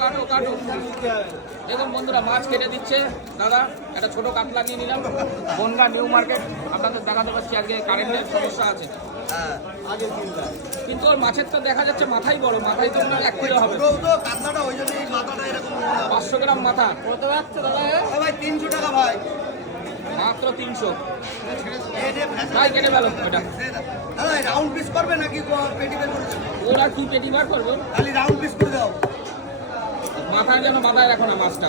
কাটো কাটো। দেখুন বন্ধুরা, মাছ কেটে দিচ্ছে দাদা। একটা ছোট কাতলা নিয়ে নিলাম, বনগা নিউ মার্কেট। আপনাদের দেখাতে পাচ্ছি আজকে কারেন্টের সমস্যা আছে, কিন্তু ওর মাছের তো দেখা যাচ্ছে মাথাই বড়, মাথায় তো 1 কিলো হবে। 500 গ্রাম মাথা কত যাচ্ছে দাদা? ভাই 300 টাকা ভাই, মাত্র 300। ভাই কেটে গেল এটা। দাদা রাউন্ড পিস করবে নাকি পেটি বের করে দেবো? ওরা কি পেটি বার করবো? খালি রাউন্ড পিস করে দাও। মাথায় যেন বাঁধায় রাখো না মাছটা।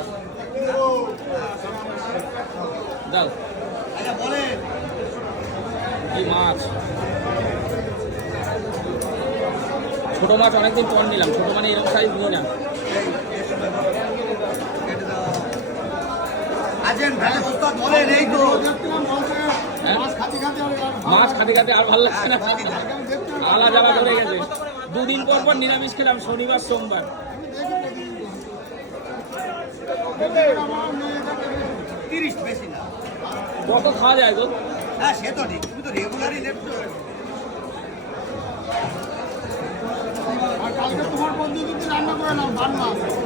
দাও। আচ্ছা বলেন। এই মাছ, ছোট মাছ অনেকদিন পর নিলাম, ছোট মানে এরকম সাইজ নিই না। মাছ খাতে খাতে আর ভালো লাগছে না, আলা জ্বালা ধরে গেছে। 2 দিন পর পর নিরামিষ খেলাম, শনিবার সোমবার। কত খাওয়া যায় গো? হ্যাঁ সে তো ঠিক, তুমি তো রেগুলারই লেট।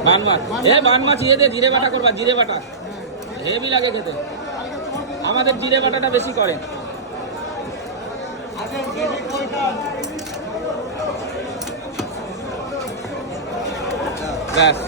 বান মাছ, বান মাছ ইয়ে দিয়ে জিরে বাটা করবা, জিরে বাটা হেভি লাগে খেতে। আমাদের জিরে বাটাটা বেশি করে। ব্যাস।